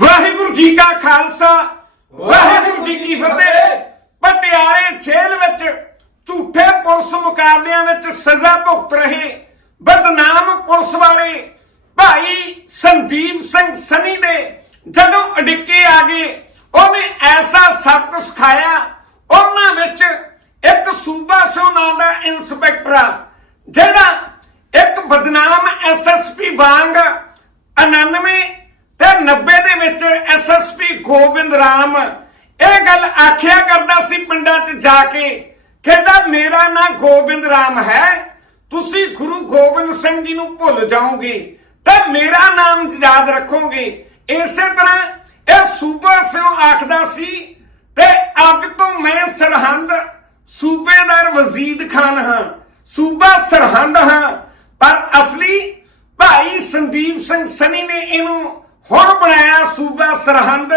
ਵਾਹਿਗੁਰੂ ਜੀ ਕਾ ਖਾਲਸਾ, ਵਾਹਿਗੁਰੂ ਜੀ ਕੀ ਫਤਿਹ। ਪਟਿਆਲੇ ਜੇਲ੍ਹ ਵਿੱਚ ਝੂਠੇ ਪੁਲਿਸ ਮੁਕਾਬਲਿਆਂ ਵਿੱਚ ਸਜ਼ਾ ਭੁਗਤ ਰਹੇ ਬਦਨਾਮ ਪੁਲਿਸ ਵਾਲੇ ਭਾਈ ਸੰਦੀਪ ਸਿੰਘ ਸਨੀ ਦੇ ਜਦੋਂ ਅਡਿੱਕੇ ਆ ਗਏ, ਉਹਨੇ ਐਸਾ ਸਬਕ ਸਿਖਾਇਆ, ਉਹਨਾਂ ਵਿੱਚ ਇੱਕ ਸੂਬਾ ਸਿਓ ਨਾਂ ਦਾ ਇੰਸਪੈਕਟਰ ਆ, ਜਿਹੜਾ ਇੱਕ ਬਦਨਾਮ ਐਸਐਸਪੀ ਵਾਂਗ 99 ਤੇ 90 ਵਿੱਚ ਐਸਐਸਪੀ ਗੋਬਿੰਦ ਰਾਮ ਇਹ ਗੱਲ ਆਖਿਆ ਕਰਦਾ ਸੀ ਪਿੰਡਾਂ 'ਚ ਜਾ ਕੇ, ਕਹਿੰਦਾ ਮੇਰਾ ਨਾਂ ਗੋਬਿੰਦ ਰਾਮ ਹੈ, ਤੁਸੀਂ ਗੁਰੂ ਗੋਬਿੰਦ ਸਿੰਘ ਜੀ ਨੂੰ ਭੁੱਲ ਜਾਓਗੇ, ਤੇ ਮੇਰਾ ਨਾਮ ਯਾਦ ਰੱਖੋਗੇ। ਇਸੇ ਤਰ੍ਹਾਂ ਇਹ ਸੂਬਾ ਸਿਓ ਆਖਦਾ ਸੀ, ਤੇ ਅੱਜ ਤੋਂ ਮੈਂ ਸਰਹੰਦ ਸੂਬੇਦਾਰ ਵਜ਼ੀਦ ਖਾਨ ਹਾਂ, ਸੂਬਾ ਸਰਹੰਦ ਹਾਂ। ਪਰ ਅਸਲੀ ਭਾਈ ਸੰਦੀਪ ਸਿੰਘ ਸਨੀ ਨੇ ਇਹਨੂੰ ਹੁਣ ਬਣਾਇਆ ਸੂਬਾ ਸਰਹੰਦ।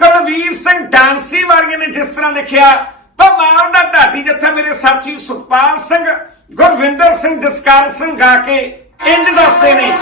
ਕਲਵੀਰ ਸਿੰਘ ਡਾਂਸੀ ਵਰਗੇ ਨੇ ਜਿਸ ਤਰ੍ਹਾਂ ਲਿਖਿਆ, ਤਾਂ ਪਮਾਰ ਦਾ ਢਾਡੀ ਜੱਥਾ ਮੇਰੇ ਸਾਥੀ ਸੁਖਪਾਲ ਸਿੰਘ, ਗੁਰਵਿੰਦਰ ਸਿੰਘ ਜਸਕਾਰ ਸਿੰਘ ਗਾ ਕੇ ਇੰਜ ਦੱਸਦੇ ਨੇ।